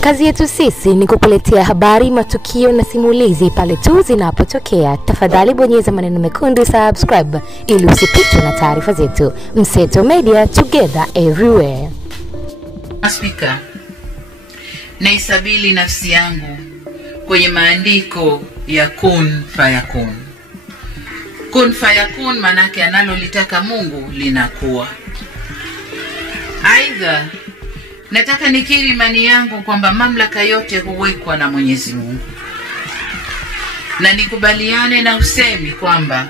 Kazi yetu sisi ni kukuletea habari, matukio na simulizi pale tu zinapotokea. Tafadhali bonyeza maneno mekundu subscribe ili usipitwe na taarifa zetu. Mseto Media, together everywhere. Speaker, naisabili nafsi yangu kwenye maandiko ya kun fayakun. Kun fayakun manake analolitaka Mungu linakuwa. Aidha, nataka nikiri imani yangu kwamba mamlaka yote huwekwa na Mwenyezi Mungu. Na nikubaliane na usemi kwamba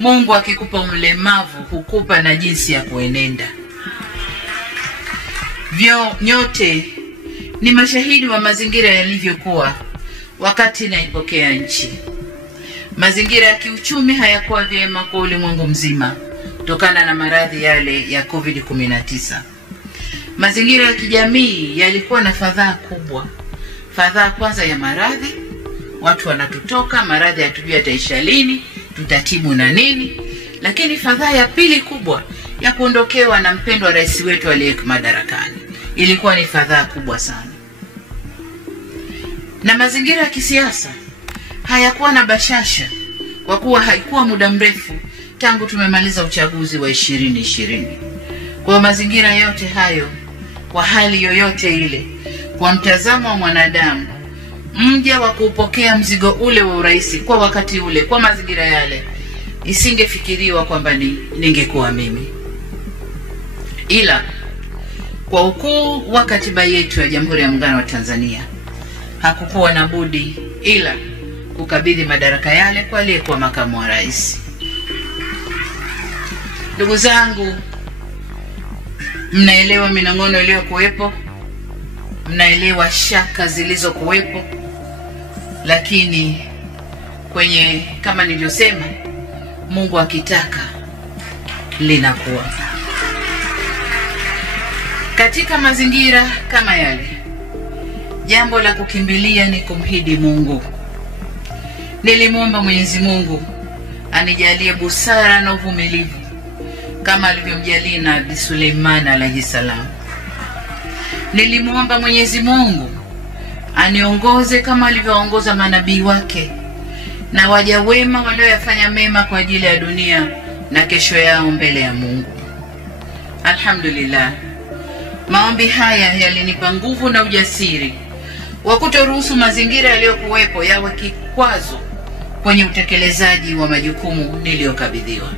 Mungu akikupa mlemavu hukupa na jinsi ya kuenenda. Nyote ni mashahidi wa mazingira yalivyokuwa wakati naipokea nchi. Mazingira ya kiuchumi hayakuwa vyema kwa ulimwengu mzima kutokana na maradhi yale ya COVID-19. Mazingira ya kijamii yalikuwa na fadhaa kubwa. Fadhaa kwanza ya maradhi, watu wanatutoka, maradhi hatujui yataisha lini, tutatibu na nini. Lakini fadhaa ya pili kubwa ya kuondokewa na mpendwa rais wetu aliyeko madarakani. Ilikuwa ni fadhaa kubwa sana. Na mazingira ya kisiasa hayakuwa na bashasha kwa kuwa haikuwa muda mrefu tangu tumemaliza uchaguzi wa 2020. Kwa mazingira yote hayo, kwa hali yoyote ile, kwa mtazamo wa mwanadamu, mja wa kupokea mzigo ule wa urais kwa wakati ule, kwa mazingira yale, isingefikiriwa kwamba ningekuwa mimi. Ila kwa ukuu wa katiba yetu ya Jamhuri ya Muungano wa Tanzania, hakukuwa na budi ila kukabidhi madaraka yale kwa aliyekuwa makamu wa rais. Ndugu zangu, mnaelewa minong'ono iliyokuwepo, mnaelewa shaka zilizokuwepo, lakini kama nilivyosema, Mungu akitaka linakuwa. Katika mazingira kama yale, jambo la kukimbilia ni kumhidi Mungu. Nilimuomba Mwenyezi Mungu anijalie busara na uvumilivu kama alivyomjalia Nabii Suleiman alayhi salam. Nilimuomba Mwenyezi Mungu aniongoze kama alivyoongoza manabii wake na waja wema waliofanya mema kwa ajili ya dunia na kesho yao mbele ya Mungu. Alhamdulillah, maombi haya yalinipa nguvu na ujasiri wa kutoruhusu mazingira yaliyokuwepo yawe kikwazo kwenye utekelezaji wa majukumu niliyokabidhiwa.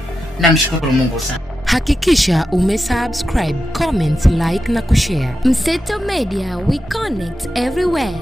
Namshukuru Mungu sana. Hakikisha umesubscribe, comment, like na kushare. Mseto Media, we connect everywhere.